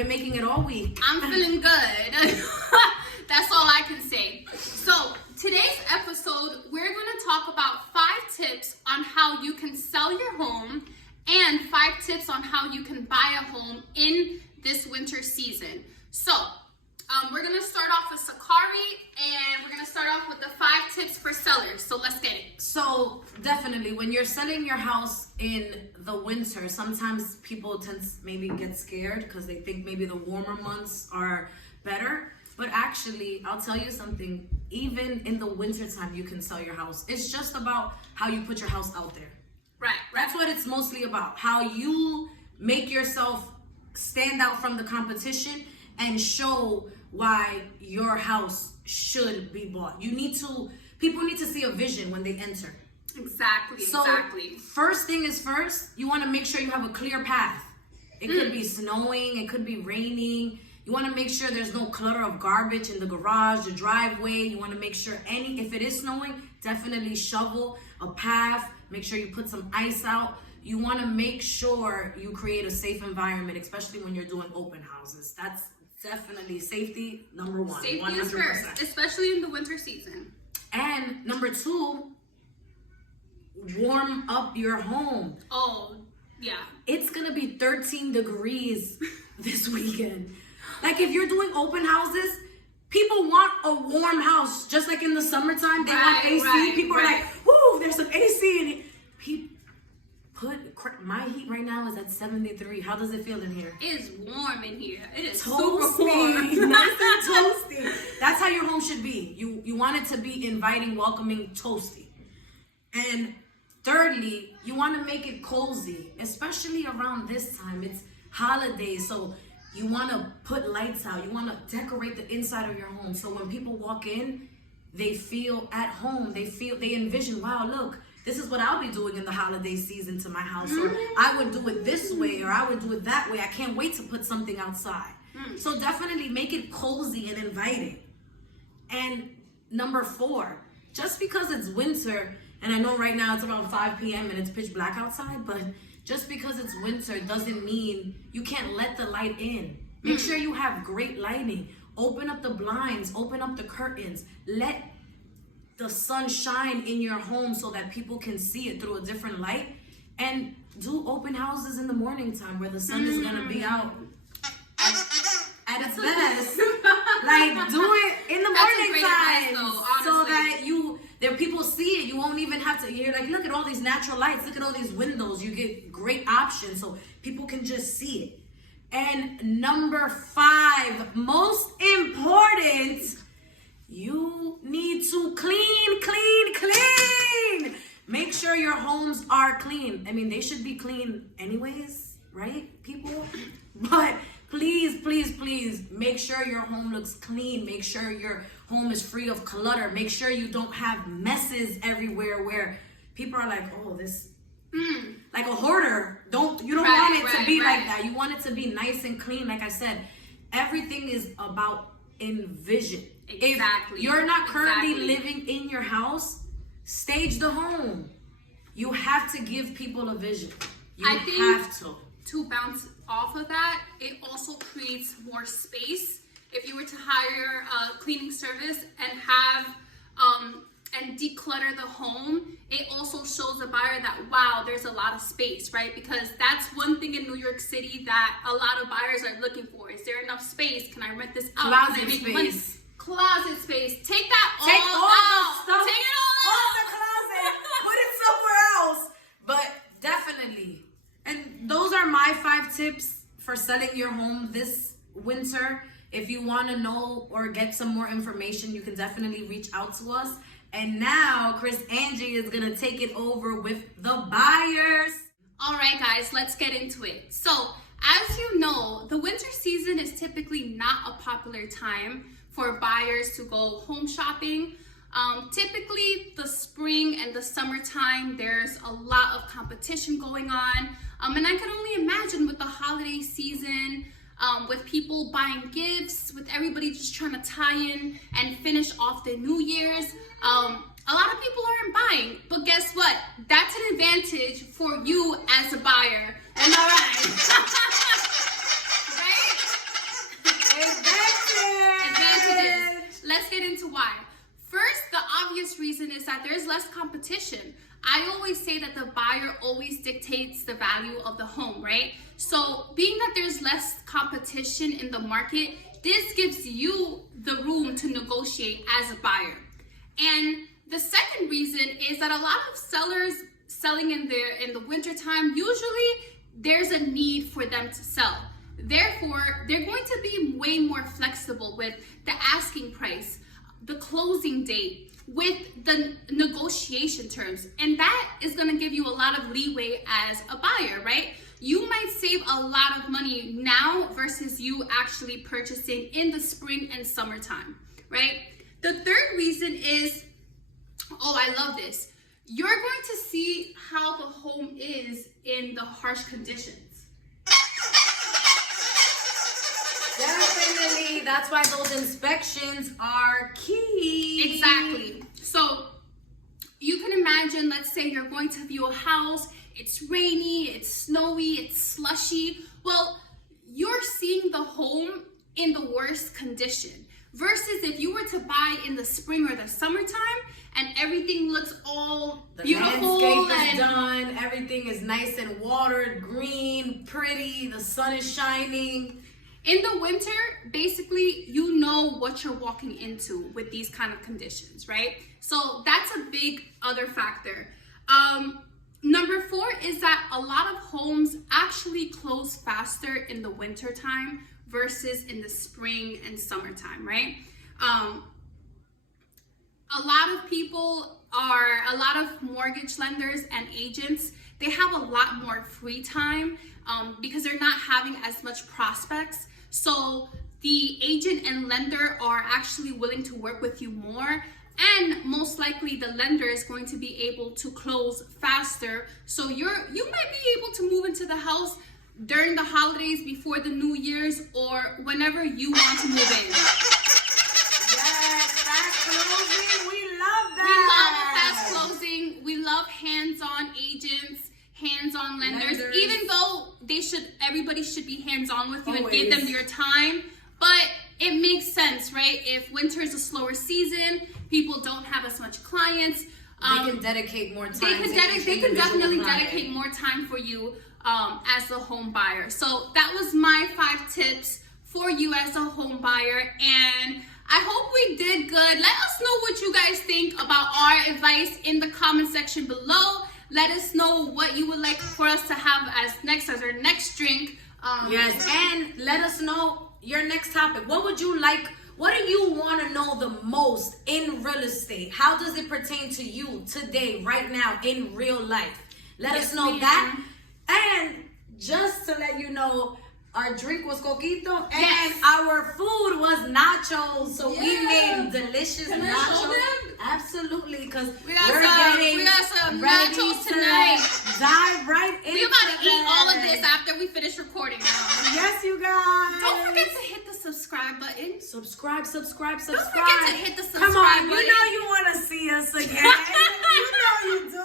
been making it all week. I'm feeling good. That's all I can say. So today's episode, we're going to talk about 5 tips on how you can sell your home and 5 tips on how you can buy a home in this winter season. So we're going to start off with Sakari, and we're going to start off with the 5 tips for sellers. So let's get it. So definitely, when you're selling your house in the winter, sometimes people tend to maybe get scared because they think maybe the warmer months are better. But actually, I'll tell you something, even in the winter time, you can sell your house. It's just about how you put your house out there. Right. That's what it's mostly about. How you make yourself stand out from the competition and show why your house should be bought. People need to see a vision when they enter. Exactly. First thing is first, you want to make sure you have a clear path. It could be snowing, it could be raining. You want to make sure there's no clutter of garbage in the garage, the driveway. You want to make sure if it is snowing, definitely shovel a path. Make sure you put some ice out. You want to make sure you create a safe environment, especially when you're doing open houses. That's definitely safety number 1. Safety 100%. is first, especially in the winter season. And number 2, warm up your home. Oh, yeah. It's going to be 13 degrees this weekend. Like, if you're doing open houses, people want a warm house. Just like in the summertime, they want AC. People are like, whoo, there's some AC in it. My heat right now is at 73. How does it feel in here? It is warm in here. It is toasty, super warm. Nice and toasty. That's how your home should be. You want it to be inviting, welcoming, toasty. And thirdly, you want to make it cozy, especially around this time. It's holidays, so you want to put lights out. You want to decorate the inside of your home. So when people walk in, they feel at home. They envision, wow, look, this is what I'll be doing in the holiday season to my house. Or I would do it this way, or I would do it that way. I can't wait to put something outside. So definitely make it cozy and inviting. And number 4, just because it's winter, and I know right now it's around 5 p.m. and it's pitch black outside, but just because it's winter doesn't mean you can't let the light in. Make sure you have great lighting. Open up the blinds, open up the curtains. Let the sun shine in your home so that people can see it through a different light. And do open houses in the morning time where the sun is gonna be out at its best. Like, do it in the morning time so that there people see it. You won't even have to. You're like, look at all these natural lights. Look at all these windows. You get great options so people can just see it. And number 5, most important, you need to clean. Make sure your homes are clean. I mean, they should be clean anyways, right, people? But please, make sure your home looks clean. Make sure your home is free of clutter. Make sure you don't have messes everywhere where people are like, oh, this, like a hoarder. You don't want it to be like that. You want it to be nice and clean. Like I said, everything is about envision. Exactly. If you're not currently living in your house, stage the home. You have to give people a vision. I think to bounce off of that, it also creates more space. If you were to hire a cleaning service and have and declutter the home, it also shows the buyer that, wow, there's a lot of space, right? Because that's one thing in New York City that a lot of buyers are looking for. Is there enough space? Can I rent this out? Closet space. Money? Closet space. Take that all out. The stuff. Take it all out out. The closet. Put it somewhere else. But definitely. And those are my 5 tips for selling your home this winter. If you want to know or get some more information, you can definitely reach out to us. And now, Chris Angie is going to take it over with the buyers. All right, guys, let's get into it. So, as you know, the winter season is typically not a popular time for buyers to go home shopping. Typically, the spring and the summertime, there's a lot of competition going on. And I can only imagine with the holiday season, with people buying gifts, with everybody just trying to tie in and finish off the New Year's. A lot of people aren't buying, but guess what? That's an advantage for you as a buyer. Am I right? Right? get into why. First, the obvious reason is that there's less competition. I always say that the buyer always dictates the value of the home, right? So being that there's less competition in the market, this gives you the room to negotiate as a buyer. And the second reason is that a lot of sellers selling in the wintertime, usually there's a need for them to sell. Therefore, they're going to be way more flexible with the asking price, the closing date, with the negotiation terms. And that is going to give you a lot of leeway as a buyer, right? You might save a lot of money now versus you actually purchasing in the spring and summertime, right? The third reason is, oh, I love this. You're going to see how the home is in the harsh conditions. Definitely. That's why those inspections are key. Exactly. So you can imagine, let's say you're going to view a house, it's rainy, it's snowy, it's slushy. Well, you're seeing the home in the worst condition. Versus if you were to buy in the spring or the summertime and everything looks all beautiful. The landscape is done, everything is nice and watered, green, pretty, the sun is shining. In the winter, basically, you know what you're walking into with these kind of conditions, right? So that's a big other factor. Number 4 is that a lot of homes actually close faster in the winter time versus in the spring and summertime, right? A lot of mortgage lenders and agents, they have a lot more free time because they're not having as much prospects. So the agent and lender are actually willing to work with you more, and most likely the lender is going to be able to close faster. So you might be able to move into the house during the holidays, before the New Year's, or whenever you want to move in. Yes, fast closing. We love We love a that. fast closing. We love hands-on agents, hands-on lenders. Even though everybody should be hands-on with you and give them your time. But it makes sense, right? If winter is a slower season, people don't have as much clients. They can dedicate more time. They can definitely dedicate more time for you as a home buyer. So that was my 5 tips for you as a home buyer, and I hope we did good. Let us know what you guys think about our advice in the comment section below. Let us know what you would like for us to have as our next drink. Yes, and let us know your next topic. What would you like? What do you want to know the most in real estate? How does it pertain to you today, right now, in real life? Let us know that. And just to let you know, our drink was coquito and our food was nachos. So we made delicious nachos. Absolutely, because we're got some nachos tonight. Dive right into We're about to eat all of this after we finish recording. Yes, you guys. Don't forget to hit the subscribe button. Subscribe. Don't forget to hit the subscribe Come on, button. you know you want to see us again. You know you do.